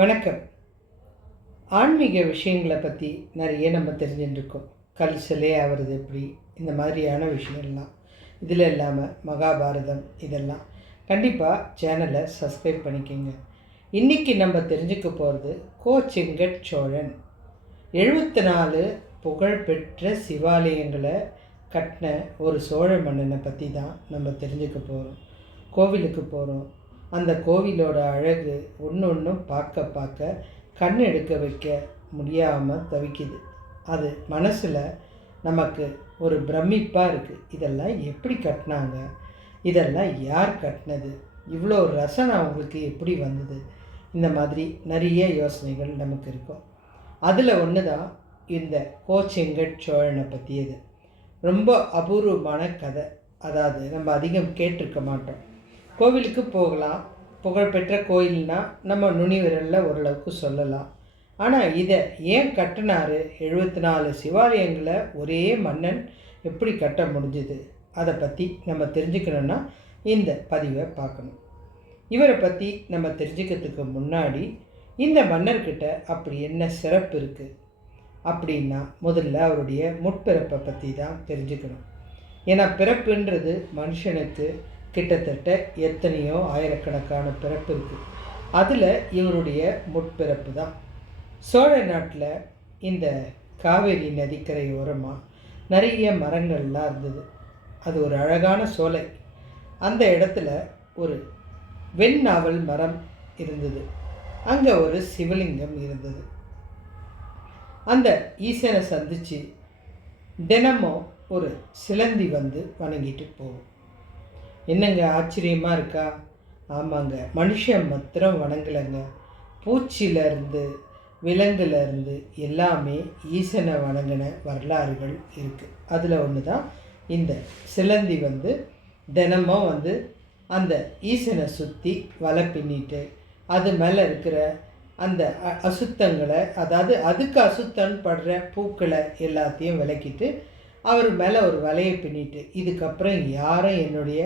வணக்கம். ஆன்மீக விஷயங்களை பற்றி நிறைய நம்ம தெரிஞ்சுட்டுருக்கோம். கல் சிலை ஆகிறது எப்படி, இந்த மாதிரியான விஷயம்லாம். இதில் இல்லாமல் மகாபாரதம் இதெல்லாம் கண்டிப்பாக சேனலை சப்ஸ்கிரைப் பண்ணிக்கோங்க. இன்றைக்கி நம்ம தெரிஞ்சுக்க போகிறது கோச்செங்கட் சோழன் 74 புகழ்பெற்ற சிவாலயங்களை கட்டின ஒரு சோழ மன்னனை பற்றி தான் நம்ம தெரிஞ்சுக்க போகிறோம். கோவிலுக்கு போகிறோம். அந்த கோவிலோட அழகு ஒன்று பார்க்க கண் எடுக்க வைக்க முடியாமல் தவிக்குது. அது மனசில் நமக்கு ஒரு பிரமிப்பாக இருக்குது. இதெல்லாம் எப்படி கட்டினாங்க, இதெல்லாம் யார் கட்டினது, இவ்வளோ ரசனை அவங்களுக்கு எப்படி வந்தது, இந்த மாதிரி நிறைய யோசனைகள் நமக்கு இருக்கும். அதில் ஒன்று தான் இந்த கோச்செங்கட் சோழனை பற்றியது. ரொம்ப அபூர்வமான கதை. அதாவது நம்ம அதிகம் கேட்டிருக்க மாட்டோம். கோவிலுக்கு போகலாம், புகழ்பெற்ற கோயில்னால் நம்ம நுனி விரலில் ஓரளவுக்கு சொல்லலாம். ஆனால் இதை ஏன் கட்டினார், 74 சிவாலயங்களை ஒரே மன்னன் எப்படி கட்ட முடிஞ்சுது, அதை பற்றி நம்ம தெரிஞ்சுக்கணுன்னா இந்த பதிவை பார்க்கணும். இவரை பற்றி நம்ம தெரிஞ்சுக்கிறதுக்கு முன்னாடி இந்த மன்னர்கிட்ட அப்படி என்ன சிறப்பு இருக்குது அப்படின்னா, முதல்ல அவருடைய முற்பிறப்பை பற்றி தான் தெரிஞ்சுக்கணும். ஏன்னா பிறப்புன்றது மனுஷனுக்கு கிட்டத்தட்ட எத்தனையோ ஆயிரக்கணக்கான பிறப்பு இருக்குது. அதில் இவருடைய முற்பிறப்பு தான். சோழ நாட்டில் இந்த காவேரி நதிக்கரை ஓரமாக நிறைய மரங்கள்லாம் இருந்தது. அது ஒரு அழகான சோலை. அந்த இடத்துல ஒரு வெண்ணாவல் மரம் இருந்தது. அங்கே ஒரு சிவலிங்கம் இருந்தது. அந்த ஈசனை சந்தித்து தினமும் ஒரு சிலந்தி வந்து வணங்கிட்டு போகும். என்னங்க ஆச்சரியமாக இருக்கா? ஆமாங்க, மனுஷன் மாத்திரம் வணங்கலைங்க. பூச்சியிலேருந்து விலங்குலேருந்து எல்லாமே ஈசனை வணங்கின வரலாறுகள் இருக்குது. அதில் ஒன்று தான் இந்த சிலந்தி வந்து தினமும் வந்து அந்த ஈசனை சுற்றி வலை பின்னிட்டு அது மேலே இருக்கிற அந்த அசுத்தங்களை, அதாவது அதுக்கு அசுத்தம் படுற பூக்களை எல்லாத்தையும் விளக்கிட்டு அவர் மேலே ஒரு வலையை பின்னிட்டு, இதுக்கப்புறம் யாரும் என்னுடைய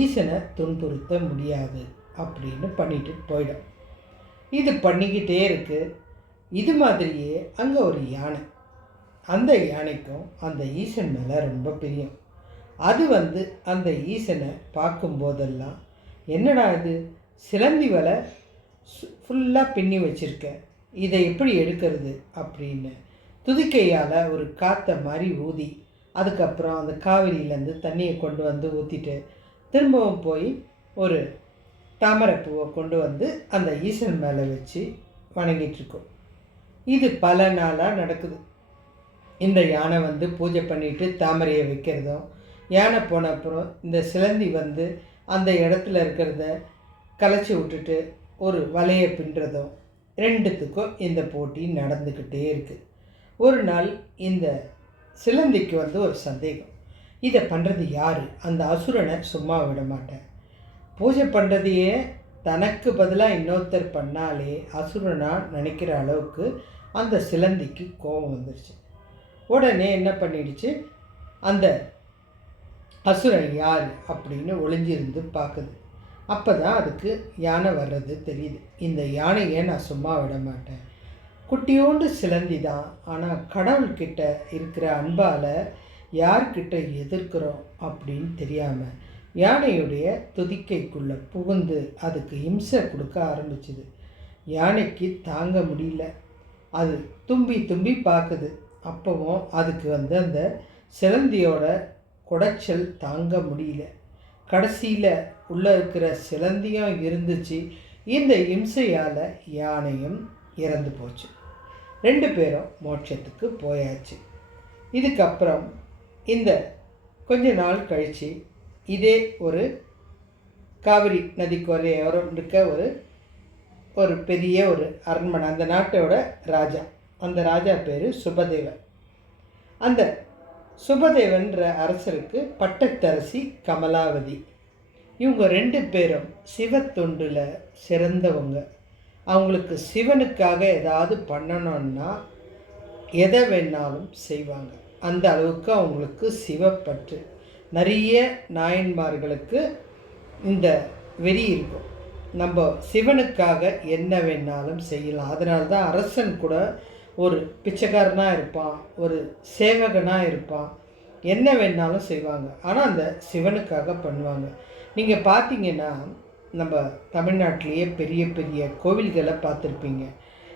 ஈசனை துன்புறுத்த முடியாது அப்படின்னு பண்ணிட்டு போயிடும். இது பண்ணிக்கிட்டே இருக்குது. இது மாதிரியே அங்கே ஒரு யானை. அந்த யானைக்கும் அந்த ஈசன் மேலே ரொம்ப பிரியம். அது வந்து அந்த ஈசனை பார்க்கும்போதெல்லாம், என்னடா இது சிலந்தி வலை ஃபுல்லாக பின்னி வச்சுருக்க, இதை எப்படி எடுக்கிறது அப்படின்னு துதிக்கையால் ஒரு காற்றை மாதிரி ஊதி, அதுக்கப்புறம் அந்த காவிரியிலேருந்து தண்ணியை கொண்டு வந்து ஊற்றிட்டு திரும்பவும் போய் ஒரு தாமரைப்பூவை கொண்டு வந்து அந்த ஈசன் மேலே வச்சு வணங்கிட்டுருக்கோம். இது பல நாளாக நடக்குது. இந்த யானை வந்து பூஜை பண்ணிவிட்டு தாமரையை வைக்கிறதும், யானை போன அப்புறம் இந்த சிலந்தி வந்து அந்த இடத்துல இருக்கிறத கலைச்சி விட்டுட்டு ஒரு வலையை பின்னுறதும், ரெண்டுத்துக்கும் இந்த போட்டி நடந்துக்கிட்டே இருக்குது. ஒரு நாள் இந்த சிலந்திக்கு வந்து ஒரு சந்தேகம். இதை பண்ணுறது யார்? அந்த அசுரனை சும்மா விட மாட்டேன். பூஜை பண்ணுறதையே தனக்கு பதிலாக இன்னொருத்தர் பண்ணாலே அசுரனாக நினைக்கிற அளவுக்கு அந்த சிலந்திக்கு கோபம் வந்துடுச்சு. உடனே என்ன பண்ணிடுச்சு, அந்த அசுரன் யார் அப்படின்னு ஒளிஞ்சிருந்து பார்க்குது. அப்போ தான் அதுக்கு யானை வர்றது தெரியுது. இந்த யானையை நான் சும்மா விட மாட்டேன். குட்டியோண்டு சிலந்தி தான், ஆனால் கடவுள்கிட்ட இருக்கிற அன்பால் யார்கிட்ட எதிர்க்கிறோம் அப்படின்னு தெரியாமல் யானையுடைய துதிக்கைக்குள்ளே புகுந்து அதுக்கு இம்சை கொடுக்க ஆரம்பிச்சுது. யானைக்கு தாங்க முடியல. அது தும்பி பார்க்குது. அப்போவும் அதுக்கு வந்து அந்த சிலந்தியோட குடைச்சல் தாங்க முடியல. கடைசியில் உள்ளே இருக்கிற சிலந்தியும் இருந்துச்சு. இந்த இம்சையால் யானையும் இறந்து போச்சு. 2 பேரும் மோட்சத்துக்கு போயாச்சு. இதுக்கப்புறம் இந்த கொஞ்ச நாள் கழித்து இதே ஒரு காவிரி நதிக்கரையோரம் இருக்க ஒரு பெரிய ஒரு அரண்மனை, அந்த நாட்டோட ராஜா. அந்த ராஜா பேர் சுபதேவன். அந்த சுபதேவன்ற அரசருக்கு பட்டத்தரசி கமலாவதி. இவங்க 2 பேரும் சிவத்தொண்டில் சிறந்தவங்க. அவங்களுக்கு சிவனுக்காக ஏதாவது பண்ணணுன்னா எதை வேணாலும் செய்வாங்க. அந்த அளவுக்கு அவங்களுக்கு சிவப்பற்று. நிறைய நாயன்மார்களுக்கு இந்த வெறி இருக்கும். நம்ம சிவனுக்காக என்ன வேணாலும் செய்யலாம். அதனால தான் அரசன் கூட ஒரு பிச்சைக்காரனாக இருப்பான், ஒரு சேவகனாக இருப்பான், என்ன வேணாலும் செய்வாங்க. ஆனால் அந்த சிவனுக்காக பண்ணுவாங்க. நீங்கள் பார்த்தீங்கன்னா நம்ம தமிழ்நாட்டிலேயே பெரிய பெரிய கோவில்களை பார்த்துருப்பீங்க.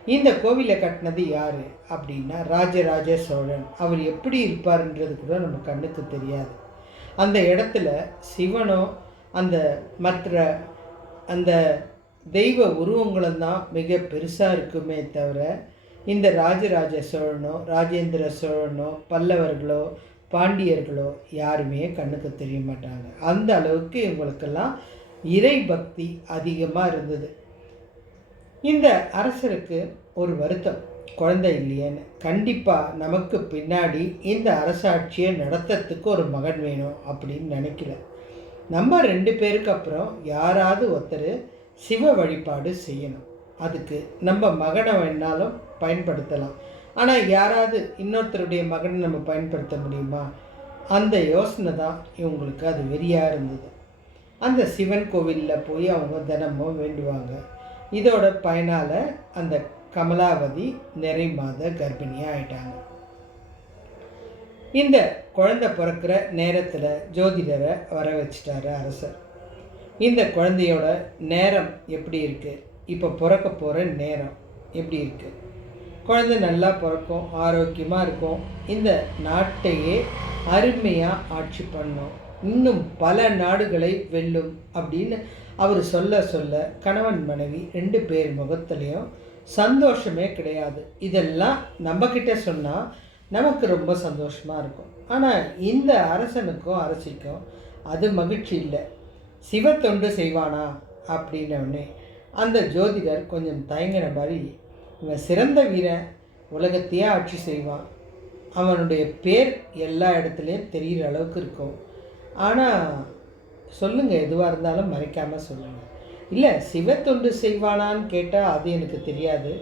இந்த கோவிலை கட்டினது யார் அப்படின்னா ராஜராஜ சோழன். அவர் எப்படி இருப்பார்ன்றது கூட நம்ம கண்ணுக்கு தெரியாது. அந்த இடத்துல சிவனோ அந்த மற்ற அந்த தெய்வ உருவங்களும் தான் மிக பெருசாக இருக்குமே தவிர இந்த ராஜராஜ சோழனோ ராஜேந்திர சோழனோ பல்லவர்களோ பாண்டியர்களோ யாருமே கண்ணுக்கு தெரிய மாட்டாங்க. அந்த அளவுக்கு இவங்களுக்கெல்லாம் இறை பக்தி அதிகமாக இருந்தது. இந்த அரசருக்கு ஒரு வருத்தம், குழந்தை இல்லையேன்னு. கண்டிப்பாக நமக்கு பின்னாடி இந்த அரசாட்சியை நடத்துறதுக்கு ஒரு மகன் வேணும் அப்படின்னு நினைக்கல. நம்ம 2 பேருக்கு அப்புறம் யாராவது ஒருத்தர் சிவ வழிபாடு செய்யணும். அதுக்கு நம்ம மகனை வேணாலும் பயன்படுத்தலாம். ஆனால் யாராவது இன்னொருத்தருடைய மகனை நம்ம பயன்படுத்த முடியுமா? அந்த யோசனை தான் இவங்களுக்கு அது வெறியாக இருந்தது. அந்த சிவன் கோவிலில் போய் அவங்க தினமும் வேண்டுவாங்க. இதோட பயனால் அந்த கமலாவதி நிறை மாத கர்ப்பிணியாக ஆயிட்டாங்க. இந்த குழந்தை பிறக்கிற நேரத்தில் ஜோதிடரை வர வச்சிட்டாரு அரசர். இந்த குழந்தையோட நேரம் எப்படி இருக்குது, இப்போ பிறக்க போகிற நேரம் எப்படி இருக்குது, குழந்தை நல்லா பிறக்கும், ஆரோக்கியமாக இருக்கும், இந்த நாட்டையே அருமையாக ஆட்சி பண்ணும், இன்னும் பல நாடுகளை வெல்லும் அப்படின்னு அவர் சொல்ல சொல்ல கணவன் மனைவி 2 பேர் முகத்துலேயும் சந்தோஷமே கிடையாது. இதெல்லாம் நம்மக்கிட்ட சொன்னால் நமக்கு ரொம்ப சந்தோஷமாக இருக்கும். ஆனால் இந்த அரசனுக்கும் அரசிக்கும் அது மகிழ்ச்சி இல்லை. சிவ தொண்டு செய்வானா அப்படின்னே அந்த ஜோதிடர் கொஞ்சம் தயங்கின மாதிரி, இவன் சிறந்த வீரன், உலகத்தையே ஆட்சி செய்வான், அவனுடைய பேர் எல்லா இடத்துலையும் தெரிகிற அளவுக்கு இருக்கும், ஆனால் சொல்லுங்கள், எதுவாக இருந்தாலும் மறைக்காமல் சொல்லுங்கள். இல்லை, சிவ தொண்டு செய்வானான்னு கேட்டால் அது எனக்கு தெரியாது,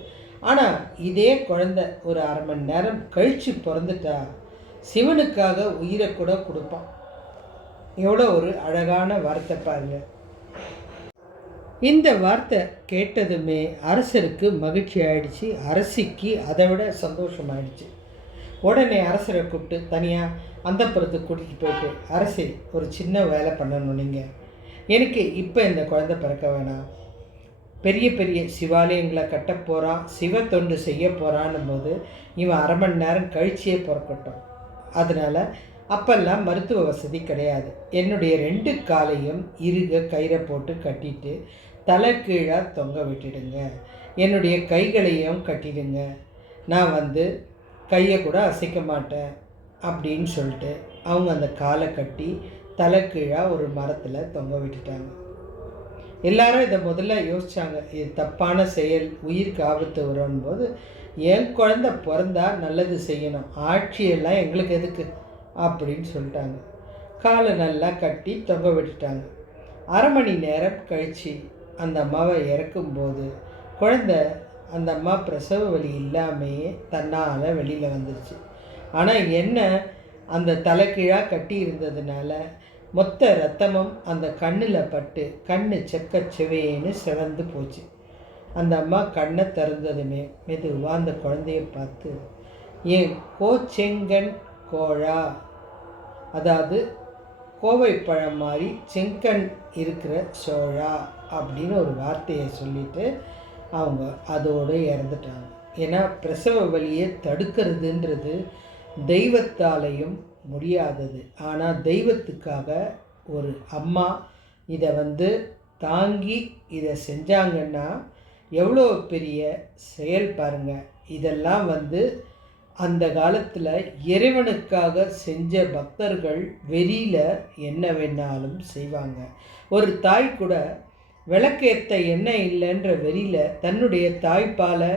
ஆனால் இதே குழந்தை ஒரு அரை மணி நேரம் கழித்து பிறந்துட்டா சிவனுக்காக உயிரை கூட கொடுப்பான். எவ்வளோ ஒரு அழகான வார்த்தை பாருங்க. இந்த வார்த்தை கேட்டதுமே அரசருக்கு மகிழ்ச்சி ஆயிடுச்சு, அரசிக்கு அதை விட சந்தோஷமாயிடுச்சு. உடனே அரசரை கூப்பிட்டு தனியாக அந்தப்புறத்துக்கு கூட்டிகிட்டு போயிட்டு, அரசே ஒரு சின்ன வேலை பண்ணணும், நீங்கள் எனக்கு இப்போ இந்த குழந்தை பிறக்க வேணாம், பெரிய பெரிய சிவாலயங்களை கட்ட போகிறான், சிவ தொண்டு செய்ய போகிறான்னும் போது இவன் அரை மணி நேரம் கழிச்சியே பிறக்கட்டும். அதனால் அப்பெல்லாம் மருத்துவ வசதி கிடையாது. என்னுடைய 2 காலையும் இறுக கயிறை போட்டு கட்டிட்டு தலை கீழாக தொங்க விட்டுடுங்க, என்னுடைய கைகளையும் கட்டிடுங்க, நான் கையை கூட அசைக்க மாட்டேன் அப்படின்னு சொல்லிட்டு அவங்க அந்த காலை கட்டி தலை கீழாக ஒரு மரத்தில் தொங்க விட்டுட்டாங்க. எல்லாரும் இதை முதல்ல யோசித்தாங்க, இது தப்பான செயல், உயிருக்கு ஆபத்து வரும்னு போது, என் குழந்தை பிறந்தா நல்லது செய்யணும், ஆட்சியெல்லாம் எங்களுக்கு எதுக்கு அப்படின்னு சொல்லிட்டாங்க. காலை நல்லா கட்டி தொங்க விட்டுட்டாங்க. அரை மணி நேரம் கழித்து அந்த அம்மாவை இறக்கும்போது குழந்தை அந்த அம்மா பிரசவ வலி இல்லாமையே தன்னால் வெளியில் வந்துருச்சு. ஆனால் என்ன, அந்த தலைக்கீழாக கட்டி இருந்ததுனால மொத்த ரத்தமும் அந்த கண்ணில் பட்டு கண்ணு செக்கச்செவையேன்னு சிவந்து போச்சு. அந்த அம்மா கண்ணை திறந்ததுமே மெதுவாக அந்த குழந்தைய பார்த்து, ஏன் கோச்செங்கன் கோழா, அதாவது கோவை பழம் மாதிரி செங்கண் இருக்கிற சோழா அப்படின்னு ஒரு வார்த்தையை சொல்லிவிட்டு அவங்க அதோடு இறந்துட்டாங்க. ஏன்னா பிரசவ வலியை தடுக்கிறதுன்றது தெய்வத்தாலையும் முடியாதது. ஆனால் தெய்வத்துக்காக ஒரு அம்மா இதை தாங்கி இதை செஞ்சாங்கன்னா எவ்வளோ பெரிய செயல் பாருங்கள். இதெல்லாம் அந்த காலத்தில் இறைவனுக்காக செஞ்ச பக்தர்கள் வெறியில் என்ன வேணாலும் செய்வாங்க. ஒரு தாய் கூட விளக்கேற்ற எண்ணெய் இல்லைன்ற வெறியில் தன்னுடைய தாய்ப்பாலை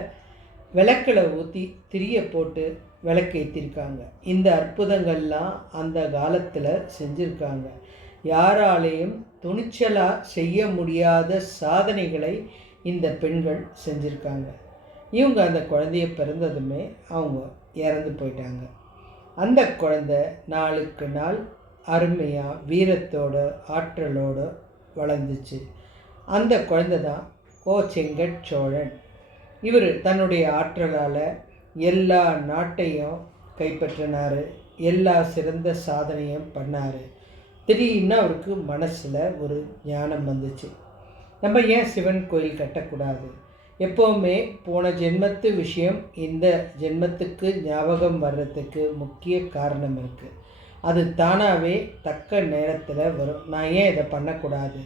விளக்கில் ஊற்றி திரிய போட்டு விளக்கேற்றிருக்காங்க. இந்த அற்புதங்கள்லாம் அந்த காலத்தில் செஞ்சுருக்காங்க. யாராலேயும் துணிச்சலாக செய்ய முடியாத சாதனைகளை இந்த பெண்கள் செஞ்சுருக்காங்க. இவங்க அந்த குழந்தைய பிறந்ததுமே அவங்க இறந்து போயிட்டாங்க. அந்த குழந்தை நாளுக்கு நாள் அருமையாக வீரத்தோட ஆற்றலோடு வளர்ந்துச்சு. அந்த குழந்தை தான் கோச்செங்கட் சோழன். இவர் தன்னுடைய ஆற்றலால் எல்லா நாட்டையும் கைப்பற்றினார், எல்லா சிறந்த சாதனையும் பண்ணார். திடீர்னு அவருக்கு மனசில் ஒரு ஞானம் வந்துச்சு, நம்ம ஏன் சிவன் கோயில் கட்டக்கூடாது? எப்போவுமே போன ஜென்மத்து விஷயம் இந்த ஜென்மத்துக்கு ஞாபகம் வர்றதுக்கு முக்கிய காரணம் இருக்குது. அது தானாகவே தக்க நேரத்தில் வரும். நான் ஏன் இதை பண்ணக்கூடாது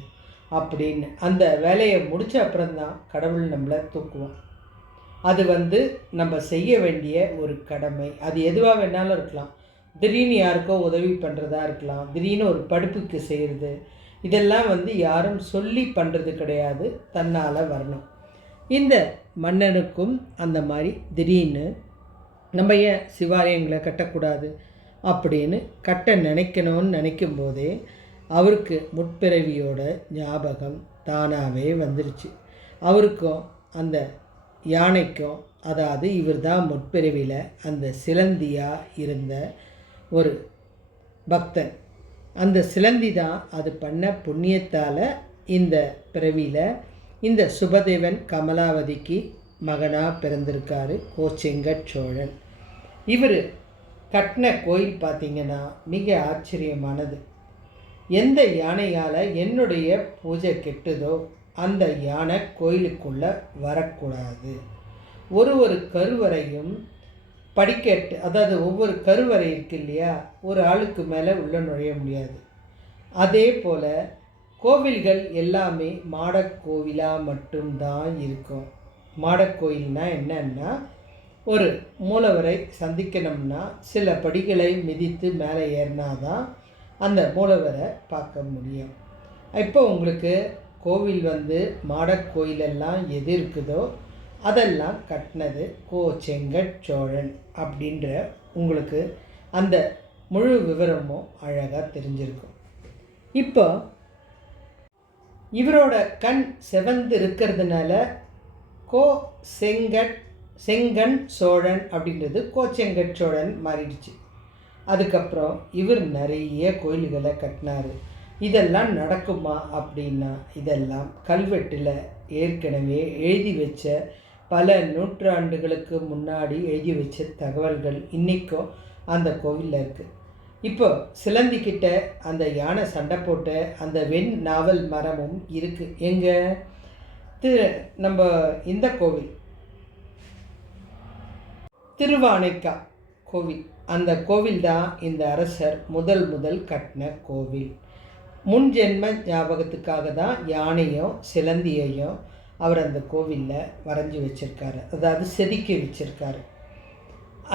அப்படின்னு அந்த வேலையை முடித்த அப்புறம்தான் கடவுள் நம்மளை தூக்குவோம். அது நம்ம செய்ய வேண்டிய ஒரு கடமை. அது எதுவாக வேணாலும் இருக்கலாம். திடீர்னு யாருக்கோ உதவி பண்ணுறதா இருக்கலாம், திடீர்னு ஒரு படிப்புக்கு செய்கிறது. இதெல்லாம் யாரும் சொல்லி பண்ணுறது கிடையாது, தன்னால் வரணும். இந்த மன்னனுக்கும் அந்த மாதிரி திடீர்னு நம்ம ஏன் சிவாலயங்களை கட்டக்கூடாது அப்படின்னு கட்ட நினைக்கணும்னு நினைக்கும் போதே அவருக்கு முற்பிறவியோட ஞாபகம் தானாகவே வந்துருச்சு. அவருக்கும் அந்த யானைக்கும், அதாவது இவர் தான் முற்பிறவியில் அந்த சிலந்தியாக இருந்த ஒரு பக்தன். அந்த சிலந்தி தான் அது பண்ண புண்ணியத்தால் இந்த பிறவியில் இந்த சுபதேவன் கமலாவதிக்கு மகனாக பிறந்திருக்காரு கோச்செங்கட் சோழன். இவர் கட்டின கோயில் பார்த்திங்கன்னா மிக ஆச்சரியமானது. எந்த யானையால் என்னுடைய பூஜை கெட்டுதோ அந்த யானை கோயிலுக்குள்ளே வரக்கூடாது. ஒரு கருவறையும் படிக்கட்டு, அதாவது ஒவ்வொரு கருவறை இருக்கு இல்லையா, ஒரு ஆளுக்கு மேலே உள்ளே நுழைய முடியாது. அதே போல் கோவில்கள் எல்லாமே மாடக்கோவிலாக மட்டும்தான் இருக்கும். மாடக்கோயில்னால் என்னன்னா, ஒரு மூலவரை சந்திக்கணும்னா சில படிகளை மிதித்து மேலே ஏறினாதான் அந்த மூலவரை பார்க்க முடியும். இப்போ உங்களுக்கு கோவில் மாடக்கோயிலெல்லாம் எது இருக்குதோ அதெல்லாம் கட்டினது கோச்செங்கட் சோழன் அப்படின்ற உங்களுக்கு அந்த முழு விவரமும் அழகாக தெரிஞ்சிருக்கும். இப்போ இவரோட கண் செவந்து இருக்கிறதுனால செங்கன் சோழன் அப்படின்றது கோச்செங்கட் சோழன் மாறிடுச்சு. அதுக்கப்புறம் இவர் நிறைய கோயில்களை கட்டினார். இதெல்லாம் நடக்குமா அப்படின்னா, இதெல்லாம் கல்வெட்டில் ஏற்கனவே எழுதி வச்ச, பல நூற்றாண்டுகளுக்கு முன்னாடி எழுதி வச்ச தகவல்கள் இன்றைக்கும் அந்த கோவிலில் இருக்குது. இப்போ சிலந்திக்கிட்ட அந்த யானை சண்டை போட்ட அந்த வெண் நாவல் மரமும் இருக்குது. எங்கே நம்ம இந்த கோவில் திருவானைக்கா கோவில், அந்த கோவில் தான் இந்த அரசர் முதல் கட்டின கோவில். முன் ஜென்ம ஞாபகத்துக்காக தான் யானையும் சிலந்தியையும் அவர் அந்த கோவிலில் வரைஞ்சி வச்சுருக்காரு, அதாவது செதுக்கி வச்சுருக்காரு.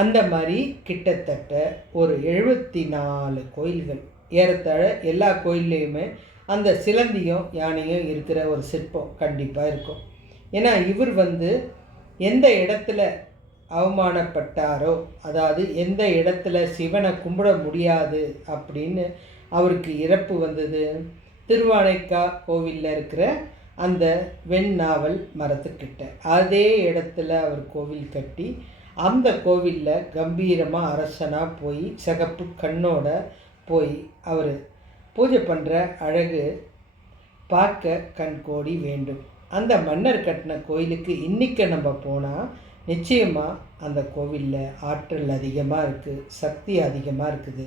அந்த மாதிரி கிட்டத்தட்ட ஒரு 74 கோயில்கள், ஏறத்தாழ எல்லா கோயில்லையுமே அந்த சிலந்தியும் யானையும் இருக்கிற ஒரு சிற்பம் கண்டிப்பாக இருக்கும். ஏன்னா இவர் எந்த இடத்துல அவமானப்பட்டாரோ, அதாவது எந்த இடத்துல சிவனை கும்பிட முடியாது அப்படின்னு அவருக்கு இறப்பு வந்தது, திருவானைக்கா கோவிலில் இருக்கிற அந்த வெண்ணாவல் மரத்துக்கிட்ட அதே இடத்துல அவர் கோவில் கட்டி அந்த கோவிலில் கம்பீரமாக அரசனாக போய் சிகப்பு கண்ணோட போய் அவர் பூஜை பண்ணுற அழகு பார்க்க கண்கோடி வேண்டும். அந்த மன்னர் கட்டின கோயிலுக்கு இன்றைக்கி நம்ம போனால் நிச்சயமாக அந்த கோவிலில் ஆற்றல் அதிகமாக இருக்குது, சக்தி அதிகமாக இருக்குது.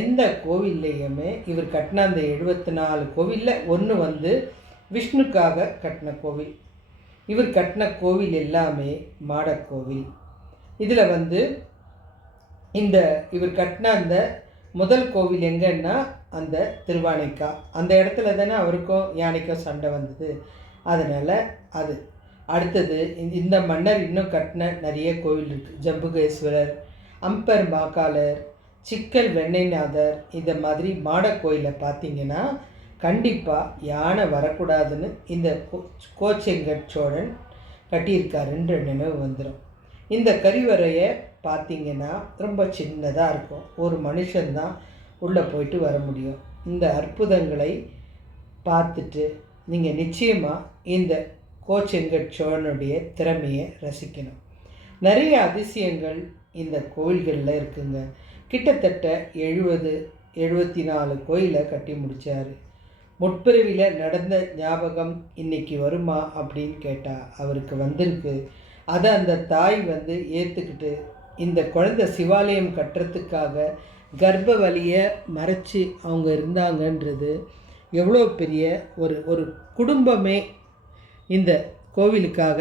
எந்த கோவில்லையுமே இவர் கட்டின அந்த 74 கோவிலில் ஒன்று விஷ்ணுக்காக கட்டின கோவில். இவர் கட்டின கோவில் எல்லாமே மாடக்கோவில். இதில் இவர் கட்டின அந்த முதல் கோவில் எங்கன்னா அந்த திருவானைக்கா, அந்த இடத்துல தானே அவருக்கும் யானைக்கும் சண்டை வந்தது. அதனால் அது அடுத்தது இந்த மன்னர் இன்னும் கட்டின நிறைய கோவில் இருக்குது. ஜம்புகேஸ்வரர், அம்பர் மாகாளர், சிக்கல் வெண்ணைநாதர், இந்த மாதிரி மாடக்கோயிலை பார்த்திங்கன்னா கண்டிப்பாக யானை வரக்கூடாதுன்னு இந்த கோச்செங்கட் சோழன் கட்டியிருக்காருன்ற நினைவு வந்துடும். இந்த கருவறையை பார்த்திங்கன்னா ரொம்ப சின்னதாக இருக்கும், ஒரு மனுஷன்தான் உள்ளே போயிட்டு வர முடியும். இந்த அற்புதங்களை பார்த்துட்டு நீங்கள் நிச்சயமாக இந்த கோச்செங்கட் சோழனுடைய திறமையை ரசிக்கணும். நிறைய அதிசயங்கள் இந்த கோயில்களில் இருக்குங்க. கிட்டத்தட்ட 74 கோயிலை கட்டி முடித்தார். முற்பிறவியில் நடந்த ஞாபகம் இன்னைக்கு வருமா அப்படின்னு கேட்டால் அவருக்கு வந்திருக்கு. அதை அந்த தாய் ஏற்றுக்கிட்டு இந்த குழந்தை சிவாலயம் கட்டுறதுக்காக கர்ப்ப வலியை மறைச்சி அவங்க இருந்தாங்கன்றது எவ்வளோ பெரிய ஒரு ஒரு குடும்பமே இந்த கோவிலுக்காக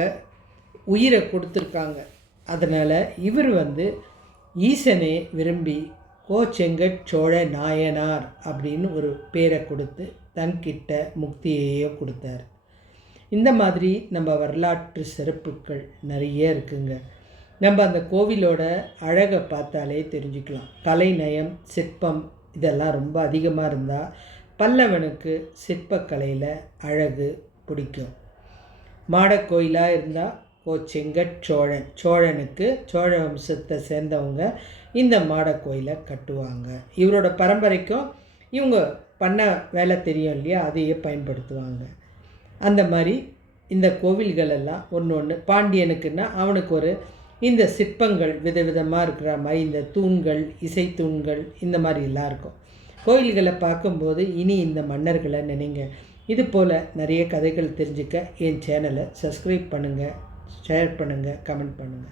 உயிரை கொடுத்துருக்காங்க. அதனால் இவர் ஈசனே விரும்பி கோச்செங்கட் சோழ நாயனார் அப்படின்னு ஒரு பேரை கொடுத்து தன்கிட்ட முக்தியையோ கொடுத்தார். இந்த மாதிரி நம்ம வரலாற்று சிறப்புகள் நிறைய இருக்குங்க. நம்ம அந்த கோவிலோட அழகை பார்த்தாலே தெரிஞ்சுக்கலாம். கலைநயம், சிற்பம் இதெல்லாம் ரொம்ப அதிகமாக இருந்தால் பல்லவனுக்கு சிற்பக்கலையில் அழகு பிடிக்கும். மாடக்கோயிலாக இருந்தால் கோச்செங்கட் சோழன், சோழனுக்கு சோழ வம்சத்தை சேர்ந்தவங்க இந்த மாடக்கோயிலை கட்டுவாங்க. இவரோட பரம்பரைக்கும் இவங்க பண்ண வேலை தெரியும் இல்லையா, அதையே பயன்படுத்துவாங்க. அந்த மாதிரி இந்த கோவில்கள் எல்லாம் ஒன்று ஒன்று பாண்டியனுக்குன்னா அவனுக்கு ஒரு இந்த சிற்பங்கள் விதவிதமாக இருக்கிற மாதிரி இந்த தூண்கள், இசைத்தூண்கள் இந்த மாதிரிலாம் இருக்கும். கோயில்களை பார்க்கும்போது இனி இந்த மன்னர்களை நினைங்க. இது போல் நிறைய கதைகள் தெரிஞ்சுக்க என் சேனலை சப்ஸ்கிரைப் பண்ணுங்கள், ஷேர் பண்ணுங்கள், கமெண்ட் பண்ணுங்கள்.